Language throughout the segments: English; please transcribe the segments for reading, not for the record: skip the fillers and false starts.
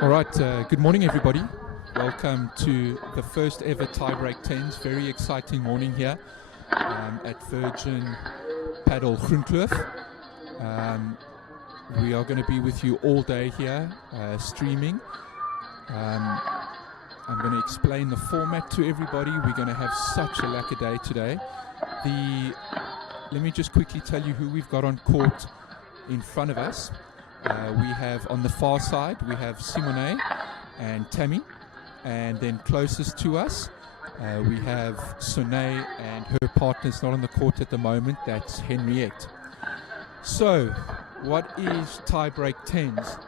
All right, good morning everybody. Welcome to the first ever Tiebreak 10s. Very exciting morning here at Virgin Paddle Groenkloof. We are going to be with you all day here streaming. I'm going to explain the format to everybody. We're going to have such a lacquer day today. Let me just quickly tell you who we've got on court in front of us. We have on the far side, we have Simone and Tammy, and then closest to us we have Soné and her partner's not on the court at the moment, that's Henriette. So what is Tiebreak 10s?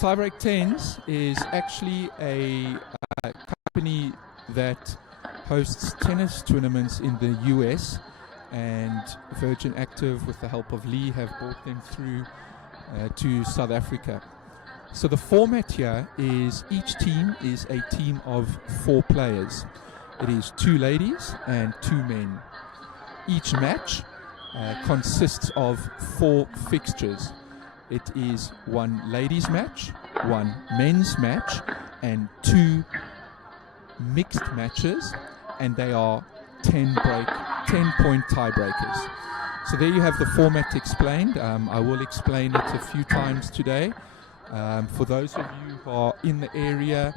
Tiebreak 10s is actually a company that hosts tennis tournaments in the US, and Virgin Active with the help of Lee have brought them through to South Africa. So the format here is each team is a team of 4 players. It is 2 ladies and 2 men. Each match consists of 4 fixtures. It is 1 ladies match, 1 men's match, and 2 mixed matches, and they are 10-point tiebreakers. So there you have the format explained. I will explain it a few times today. For those of you who are in the area,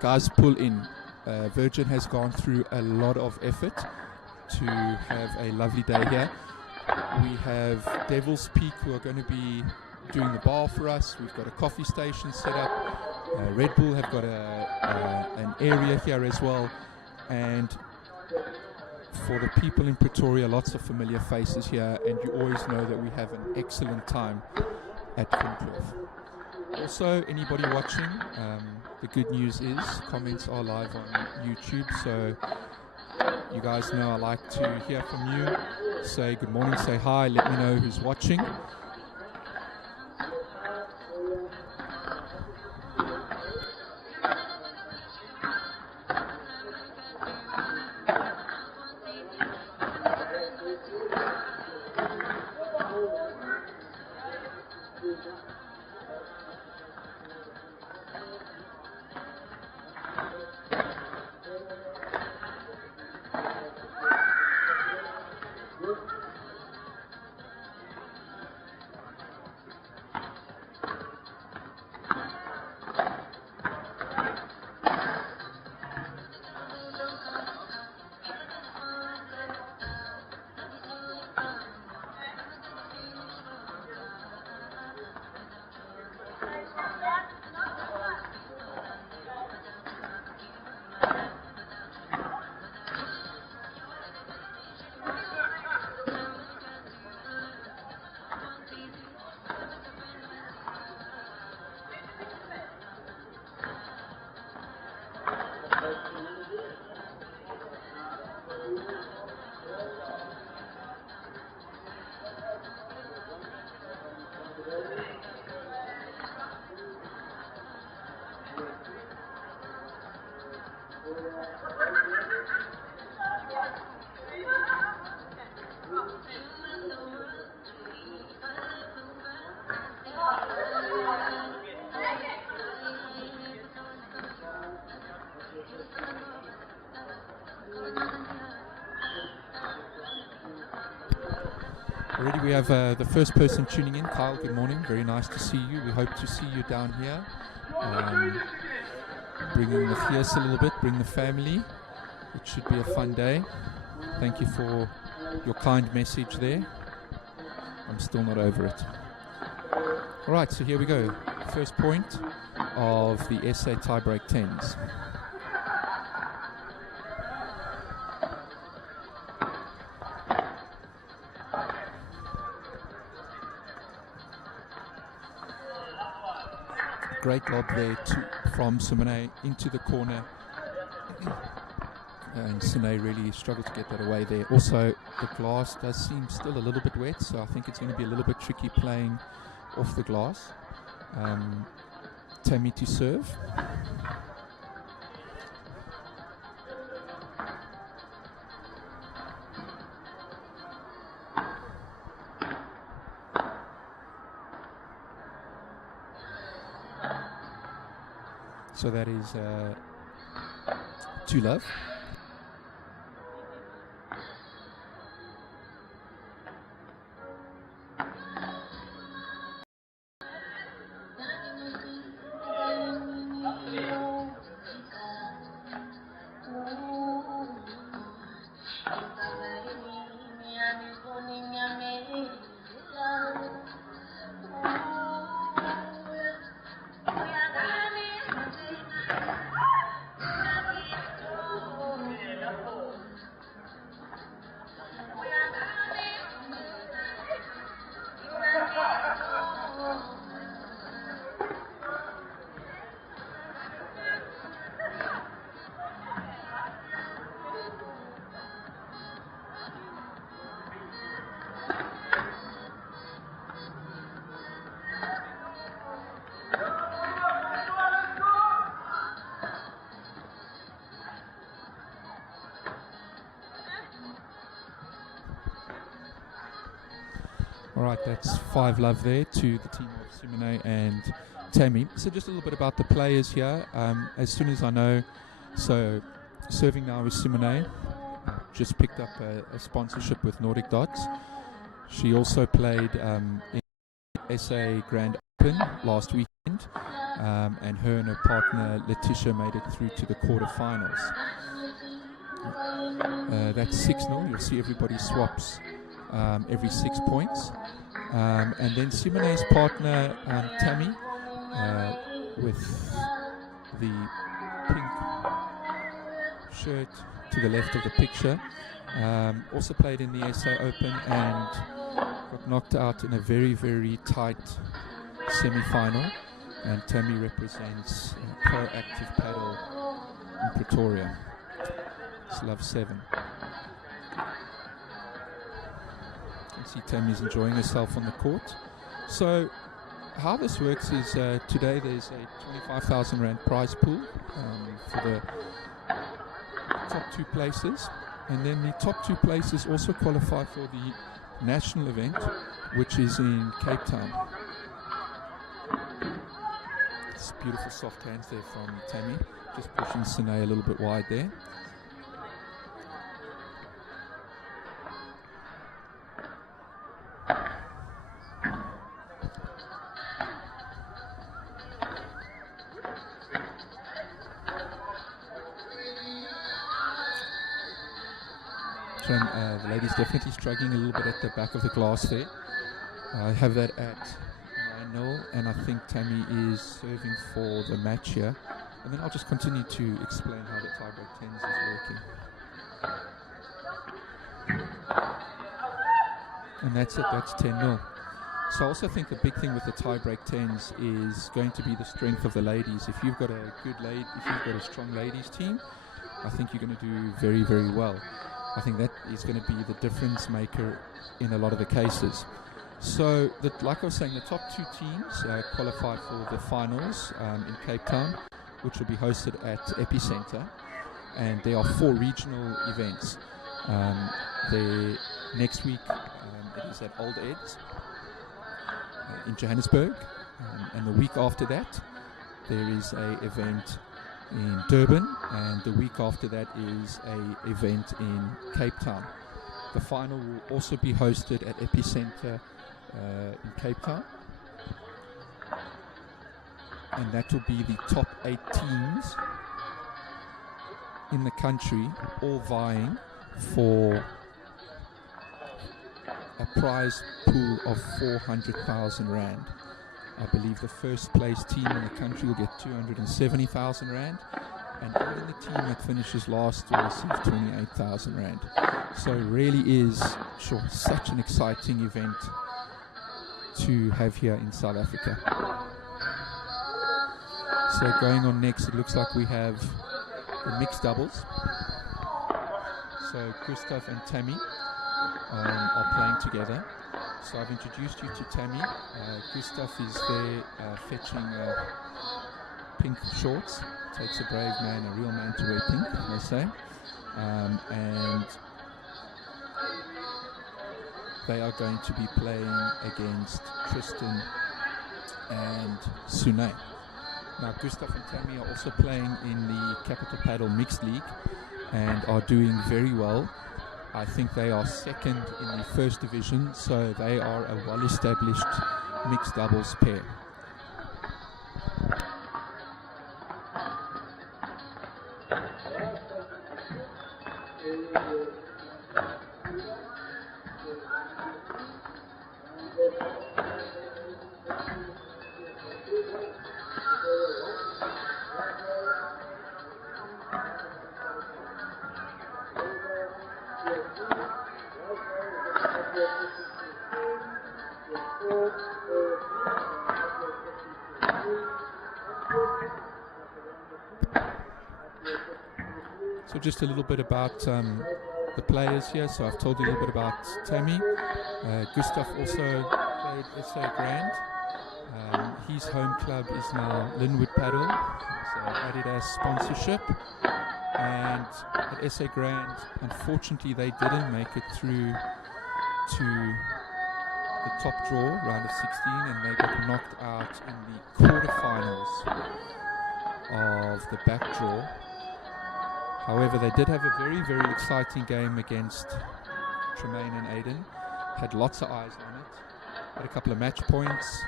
guys, pull in. Virgin has gone through a lot of effort to have a lovely day here. We have Devil's Peak who are going to be doing the bar for us. We've got a coffee station set up. Red Bull have got an area here as well. And for the people in Pretoria, lots of familiar faces here, and you always know that we have an excellent time at Groenkloof. Also, anybody watching, the good news is comments are live on YouTube, so you guys know I like to hear from you. Say good morning, say hi, let me know who's watching. Already we have the first person tuning in. Kyle, good morning. Very nice to see you. We hope to see you down here. Bringing the fierce a little bit, bring the family. It should be a fun day. Thank you for your kind message there. I'm still not over it. All right, so here we go. First point of the SA tiebreak 10s. Great lob there from Simone into the corner. And Sine really struggled to get that away there. Also, the glass does seem still a little bit wet, so I think it's going to be a little bit tricky playing off the glass. Tammy to serve. So that is 2-love. All right, that's 5-love there to the team of Simone and Tammy. So just a little bit about the players here. As soon as I know, so serving now is Simone. Just picked up a sponsorship with Nordic Dots. She also played in SA Grand Open last weekend, and her and her partner Letitia made it through to the quarterfinals. That's 6-0. You'll see everybody swaps every 6 points. And then Simone's partner, Tammy, with the pink shirt to the left of the picture, also played in the SA Open and got knocked out in a very, very tight semi-final. And Tammy represents Proactive Paddle in Pretoria. It's love 7. See Tammy's enjoying herself on the court. So how this works is today there's a 25,000 Rand prize pool for the top 2 places, and then the top 2 places also qualify for the national event, which is in Cape Town. It's beautiful soft hands there from Tammy, just pushing Sine a little bit wide there. The lady's definitely struggling a little bit at the back of the glass there. I have that at 9-0, and I think Tammy is serving for the match here. And then I'll just continue to explain how the tiebreak 10s is working. And that's it, that's 10-0. So I also think the big thing with the tiebreak 10s is going to be the strength of the ladies. If you've got a good if you've got a strong ladies team, I think you're going to do very, very well. I think that is going to be the difference maker in a lot of the cases. So, like I was saying, the top 2 teams qualify for the finals in Cape Town, which will be hosted at Epicenter. And there are 4 regional events. Next week, it is at Old Eds in Johannesburg. And the week after that, there is an event in Durban, and the week after that is a event in Cape Town. The final will also be hosted at Epicenter in Cape Town. And that will be the top 8 teams in the country, all vying for a prize pool of 400,000 Rand. I believe the first place team in the country will get 270,000 Rand, and even the team that finishes last will receive 28,000 Rand. So it really is such an exciting event to have here in South Africa. So going on next, it looks like we have the mixed doubles. So Gustav and Tammy are playing together. So I've introduced you to Tammy. Gustav is there fetching pink shorts. Takes a brave man, a real man to wear pink, they say. And they are going to be playing against Tristan and Sune. Now Gustav and Tammy are also playing in the Capital Paddle Mixed League and are doing very well. I think they are second in the first division, so they are a well-established mixed doubles pair. So just a little bit about the players here. So I've told you a little bit about Tammy. Gustav also played SA Grand. His home club is now Linwood Paddle, so Adidas sponsorship. And at SA Grand, unfortunately, they didn't make it through to the top draw, round of 16, and they got knocked out in the quarterfinals of the back draw. However, they did have a very, very exciting game against Tremaine and Aiden. Had lots of eyes on it. Had a couple of match points.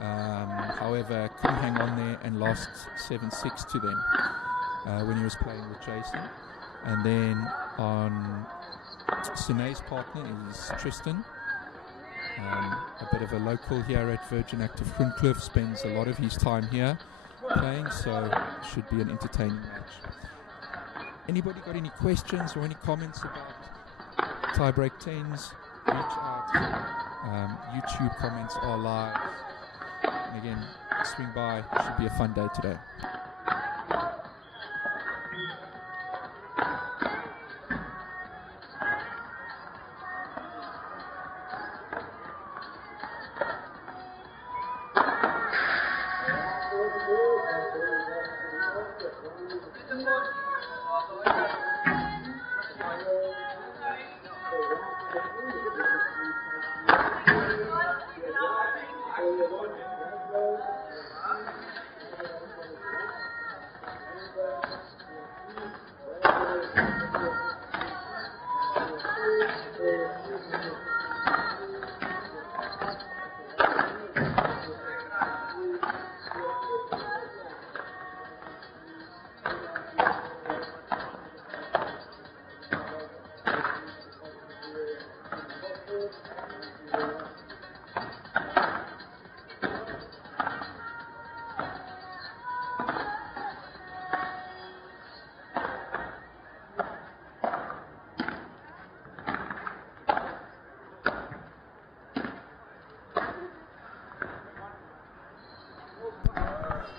However, couldn't hang on there and lost 7-6 to them when he was playing with Jason. And then on Sune's partner is Tristan. A bit of a local here at Virgin Active Groenkloof, spends a lot of his time here playing, so should be an entertaining match. Anybody got any questions or any comments about Tiebreak 10s? Reach out. YouTube comments are live. And again, swing by. It should be a fun day today.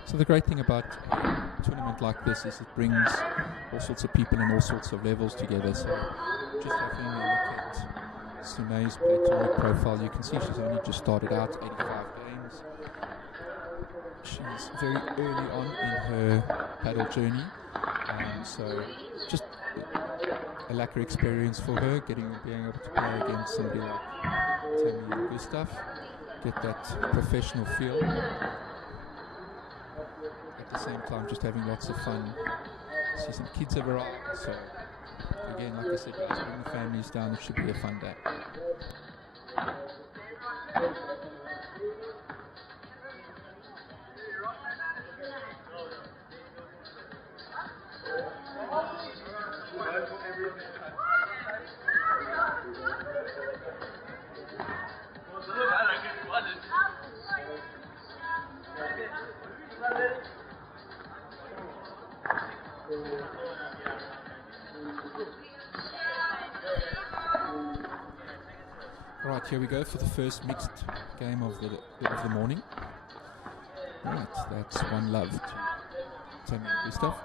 So the great thing about a tournament like this is it brings all sorts of people and all sorts of levels together. So just having a look at Sune's platonic profile, you can see she's only just started out, 85 games. She's very early on in her paddle journey, so just a lack of experience for her, being able to play against somebody like Tammy and Gustav, get that professional feel. At the same time, just having lots of fun. See some kids have arrived, so Again, like I said, guys, bring the families down. It should be a fun day. Right, here we go for the first mixed game of the morning. Right, that's one love to Tammy and Gustav.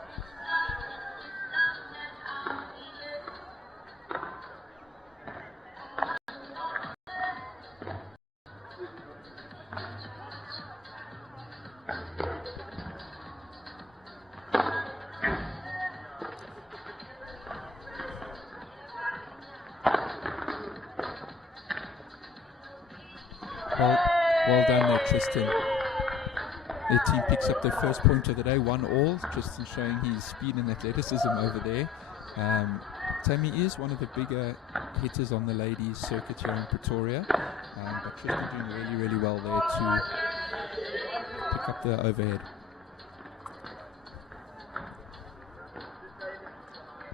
Well done there, Tristan. Their team picks up their first point of the day, 1-1. Tristan showing his speed and athleticism over there. Tammy is one of the bigger hitters on the ladies circuit here in Pretoria, but Tristan doing really, really well there to pick up the overhead.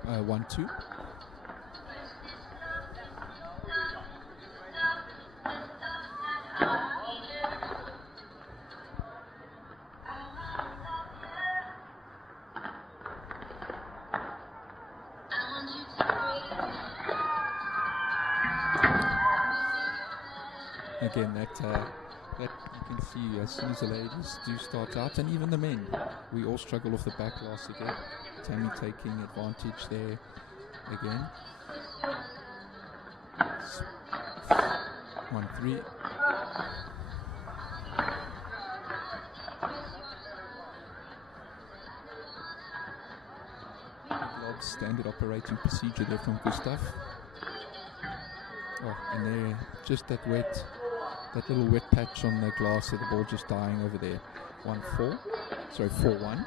1-2. Again, that you can see as soon as the ladies do start out, and even the men, we all struggle off the back last again. Tammy taking advantage there again. 1-3. Gloves, standard operating procedure there from Gustav. Oh, and there, just that little wet patch on the glass of the ball just dying over there. 1-4, sorry, 4-1.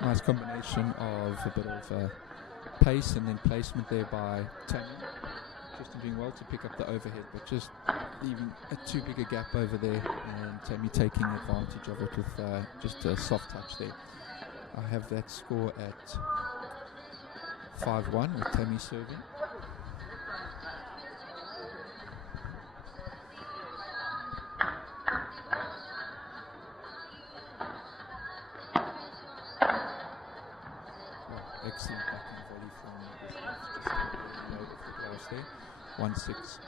Nice combination of a bit of pace and then placement there by Tammy. Tristan doing well to pick up the overhead, but just leaving a too big a gap over there, and Tammy taking advantage of it with just a soft touch there. I have that score at 5-1 with Tammy serving. Excellent backing volley from Gustav, just low off the glass there. 1-6.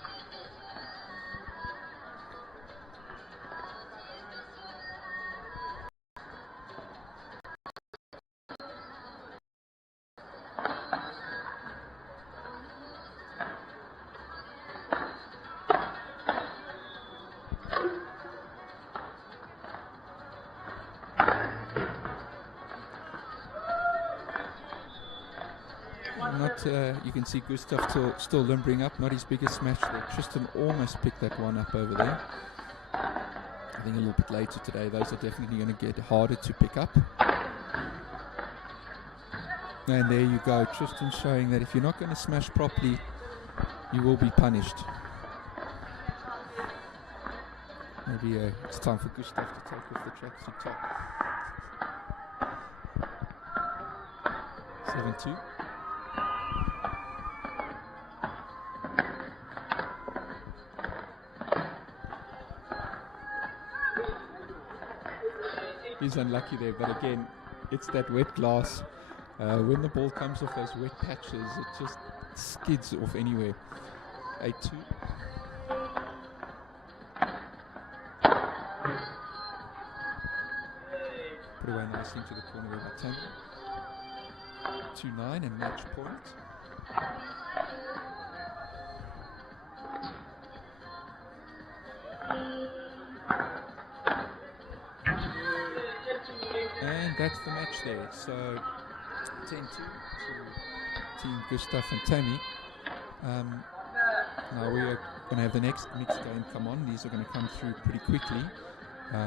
You can see Gustav still limbering up, not his biggest match there. Tristan almost picked that one up over there. I think a little bit later today, those are definitely going to get harder to pick up. And there you go, Tristan showing that if you're not going to smash properly, you will be punished. Maybe it's time for Gustav to take off the tracksuit top. 7-2. He's unlucky there, but again, it's that wet glass. When the ball comes off those wet patches, it just skids off anywhere. 8-2. Put away nicely into the corner there by Tammy. 2-9 and match point. And that's the match there. So 10-2 to Team Gustav and Tammy. Now we are going to have the next mixed game come on. These are going to come through pretty quickly,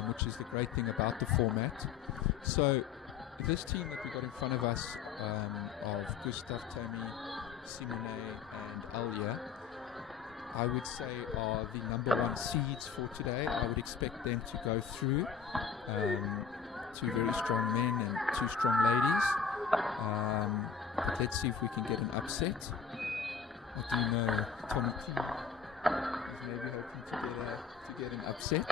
which is the great thing about the format. So this team that we got in front of us of Gustav, Tammy, Simone and Alya, I would say are the #1 seeds for today. I would expect them to go through. 2 very strong men and 2 strong ladies. But let's see if we can get an upset. I do know Tommy T is maybe hoping to get an upset.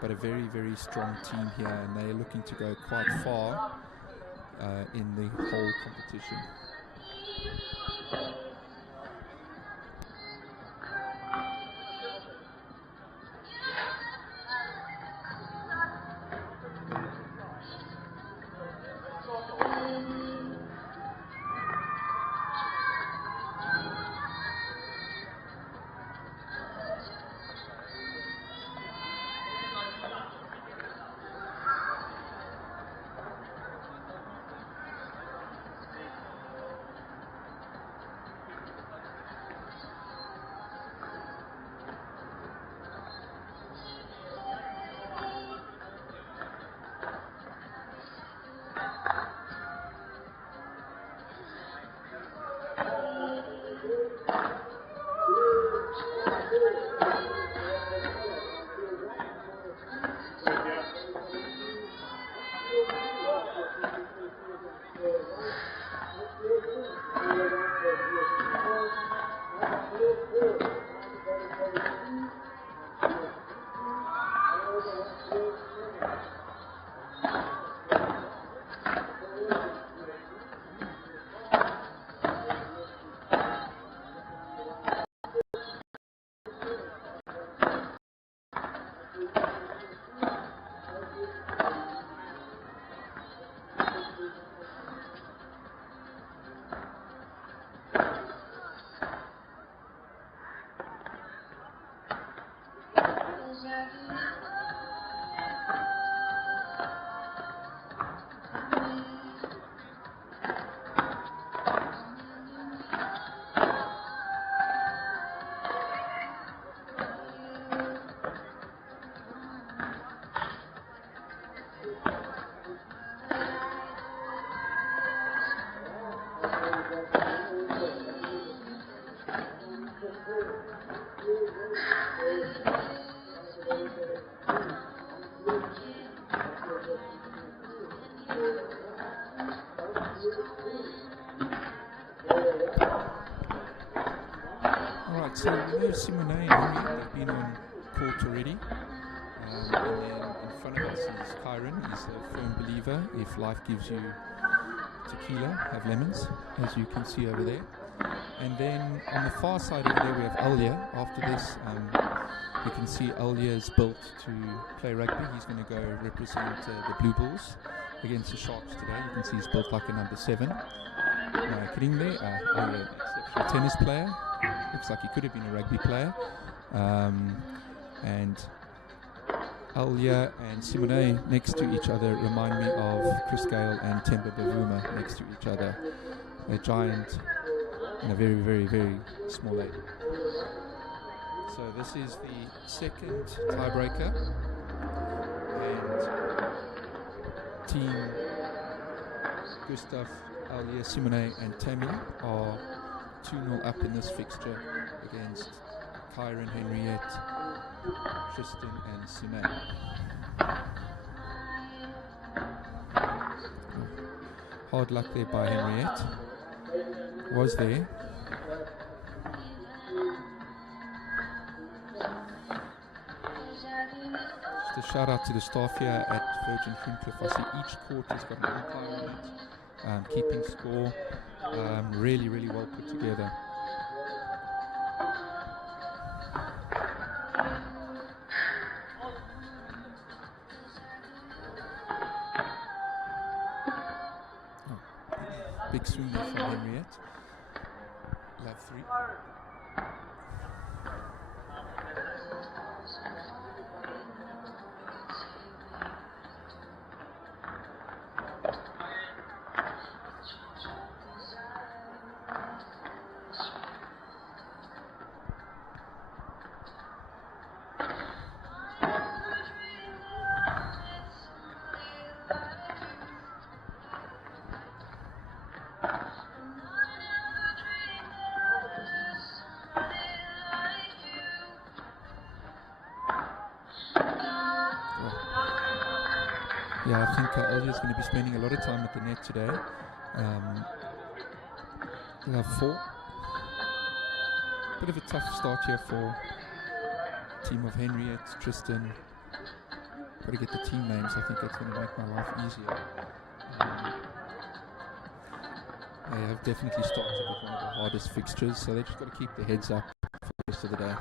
But a very, very strong team here, and they are looking to go quite far in the whole competition. So we know Simone and Henry, they've been on court already. And then in front of us is Kyron. He's a firm believer, if life gives you tequila, have lemons, as you can see over there. And then on the far side over there we have Alya. After this, you can see Alya is built to play rugby. He's going to go represent the Blue Bulls against the Sharks today. You can see he's built like a #7. Kidding there, Alya, exceptional tennis player. Looks like he could have been a rugby player. And Alya and Simone next to each other remind me of Chris Gale and Temba Bavuma next to each other. A giant and a very, very, very small lady. So this is the second tiebreaker. And Team Gustav, Alya, Simone and Tammy are 2-0 up in this fixture against Kyron, Henriette, Tristan and Simone. Hard luck there by Henriette. Was there. Just a shout out to the staff here at Virgin Groenkloof. I see each court has got an umpire on it, keeping score. Really, really well put together. Big swing there from Henriette. Love 3. Yeah, I think Elvia's going to be spending a lot of time at the net today. We'll have 4. Bit of a tough start here for team of Henriette, Tristan. Got to get the team names. I think that's going to make my life easier. They have definitely started with one of the hardest fixtures, so they've just got to keep their heads up for the rest of the day.